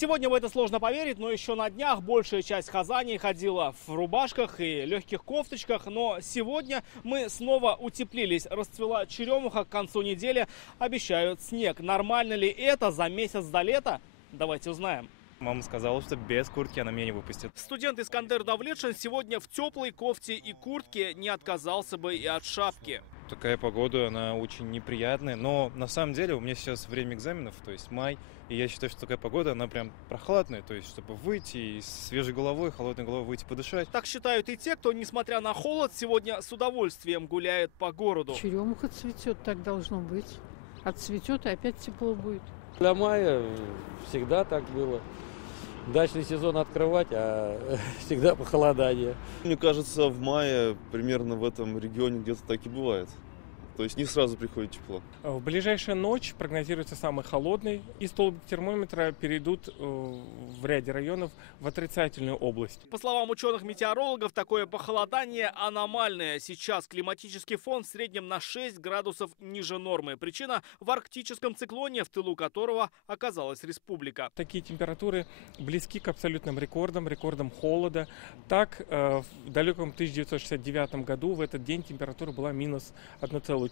Сегодня в это сложно поверить, но еще на днях большая часть Казани ходила в рубашках и легких кофточках. Но сегодня мы снова утеплились. Расцвела черемуха, к концу недели обещают снег. Нормально ли это за месяц до лета? Давайте узнаем. Мама сказала, что без куртки она меня не выпустит. Студент Искандер Давлетшин сегодня в теплой кофте и куртке, не отказался бы и от шапки. Такая погода, она очень неприятная, но на самом деле у меня сейчас время экзаменов, то есть май, и я считаю, что такая погода, она прям прохладная, то есть чтобы выйти и с свежей головой, холодной головой выйти подышать. Так считают и те, кто, несмотря на холод, сегодня с удовольствием гуляет по городу. Черемуха цветет, так должно быть. Отцветет и опять тепло будет. Для мая всегда так было. Дачный сезон открывать, а всегда похолодание. Мне кажется, в мае примерно в этом регионе где-то так и бывает. То есть не сразу приходит тепло. В ближайшую ночь прогнозируется самый холодный, и столбики термометра перейдут в ряде районов в отрицательную область. По словам ученых-метеорологов, такое похолодание аномальное. Сейчас климатический фон в среднем на 6 градусов ниже нормы. Причина в арктическом циклоне, в тылу которого оказалась республика. Такие температуры близки к абсолютным рекордам холода. Так, в далеком 1969 году в этот день температура была минус 1,4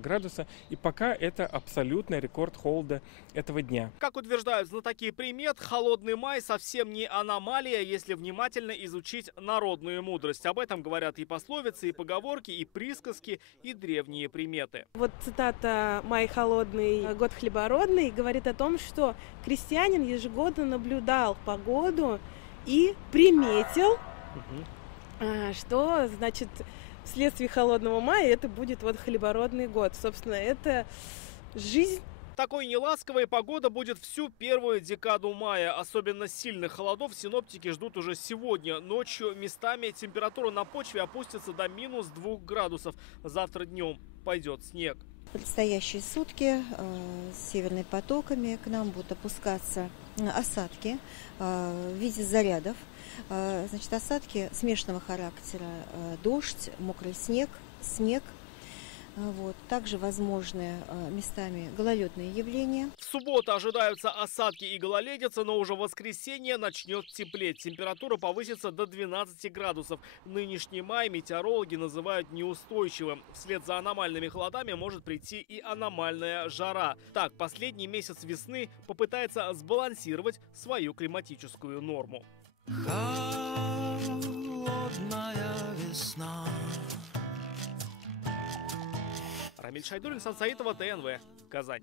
градуса, и пока это абсолютный рекорд холода этого дня. Как утверждают знатоки примет, холодный май совсем не аномалия, если внимательно изучить народную мудрость. Об этом говорят и пословицы, и поговорки, и присказки, и древние приметы. Вот цитата «Май холодный, год хлебородный» говорит о том, что крестьянин ежегодно наблюдал погоду и приметил, что, значит, вследствие холодного мая это будет вот хлебородный год. Собственно, это жизнь. Такой неласковой погода будет всю первую декаду мая. Особенно сильных холодов синоптики ждут уже сегодня. Ночью местами температура на почве опустится до минус 2 градусов. Завтра днем пойдет снег. В предстоящие сутки с северными потоками к нам будут опускаться осадки в виде зарядов. Значит, осадки смешанного характера, дождь, мокрый снег. Вот. Также возможны местами гололедные явления. В субботу ожидаются осадки и гололедица, но уже в воскресенье начнет теплеть. Температура повысится до 12 градусов. Нынешний май метеорологи называют неустойчивым. Вслед за аномальными холодами может прийти и аномальная жара. Так, последний месяц весны попытается сбалансировать свою климатическую норму. Холодная весна. Рамиль Шайдуллин, Сан Саитова, ТНВ, Казань.